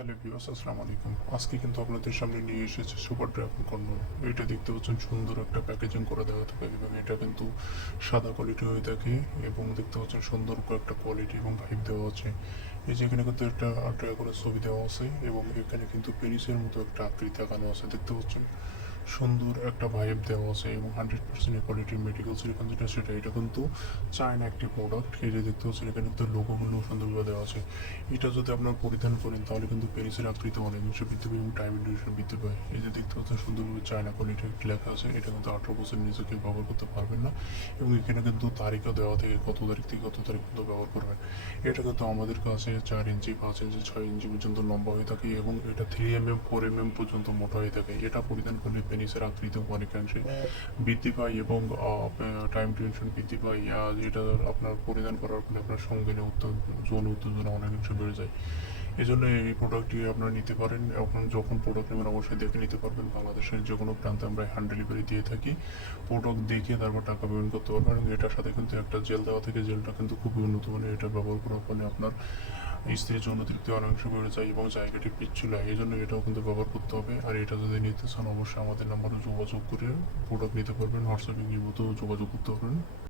Hello viewers, আসসালামু আলাইকুম। আজকে কিন্তু আপনাদের সামনে নিয়ে এসেছে সুপার ড্রাগন কন্ডম। এটা দেখতে পাচ্ছেন সুন্দর একটা প্যাকেজিং করে দেওয়া থাকে এবং এটা কিন্তু সাদা কোয়ালিটি হয়ে থাকে এবং দেখতে পাচ্ছেন সুন্দর একটা কোয়ালিটি এবং ভাইব দেওয়া আছে। এই যে এখানে কিন্তু একটা ড্রাগনের ছবি দেওয়া আছে এবং এখানে কিন্তু পেনিসের মতো একটা আকৃতি আঁকানো আছে, দেখতে পাচ্ছেন সুন্দর একটা ভাইব দেওয়া আছে এবং 100% কোয়ালিটির মেডিকেল সিলিকন যেটা সেটা এটা কিন্তু চায়না একটি প্রোডাক্ট। এই যে দেখতে পাচ্ছেন এখানে কিন্তু লোগোগুলো সুন্দরভাবে দেওয়া আছে। এটা যদি আপনার পরিধান করেন তাহলে কিন্তু পেনিসের আকৃতি অনেক অংশে বৃদ্ধি পায় এবং টাইম ডিউরেশন বৃদ্ধি পায়। এই যে দেখতে পাচ্ছেন সুন্দরভাবে চায়না কোয়ালিটি লেখা আছে। এটা কিন্তু 18 বছর নিচে কেউ ব্যবহার করতে পারবেন না এবং এখানে কিন্তু তারিখও দেওয়া থেকে কত তারিখ থেকে কত তারিখ পর্যন্ত ব্যবহার করবেন। এটা কিন্তু আমাদের কাছে 4 ইঞ্চি, 5 ইঞ্চি, 6 ইঞ্চি পর্যন্ত লম্বা হয়ে থাকে এবং এটা 3 mm, 4 mm পর্যন্ত মোটা হয়ে থাকে। এটা পরিধান করলে পেনিসের আকৃতিও অনেকাংশে বৃদ্ধি পায় এবং টাইম টেনশন বৃদ্ধি পায়। যেটা আপনার পরিধান করার ফলে আপনার সঙ্গে যৌন উত্তেজনা অনেকাংশে বেড়ে যায়। এই জন্য এই প্রোডাক্টটি আপনারা নিতে পারেন। এখন যখন প্রোডাক্ট নেবেন অবশ্যই দেখে নিতে পারবেন। বাংলাদেশের যে কোনো প্রান্তে আমরা হ্যান্ড ডেলিভারি দিয়ে থাকি। প্রোডাক্ট দেখে তারপর টাকা পেমেন্ট করতে পারবেন এবং এটার সাথে কিন্তু একটা জেল দেওয়া থেকে, জেলটা কিন্তু খুবই উন্নত মানের। এটা ব্যবহার করার ফলে আপনার স্ত্রীর যৌন তৃপ্তি অনেকাংশে বেড়ে যায় এবং জায়গাটি পিচ্ছিল হয়। এই জন্য এটাও কিন্তু ব্যবহার করতে হবে। আর এটা যদি নিতে চান অবশ্যই আমাদের নাম্বারে যোগাযোগ করে প্রোডাক্ট নিতে পারবেন। হোয়াটসঅ্যাপে যোগাযোগ করতে পারবেন।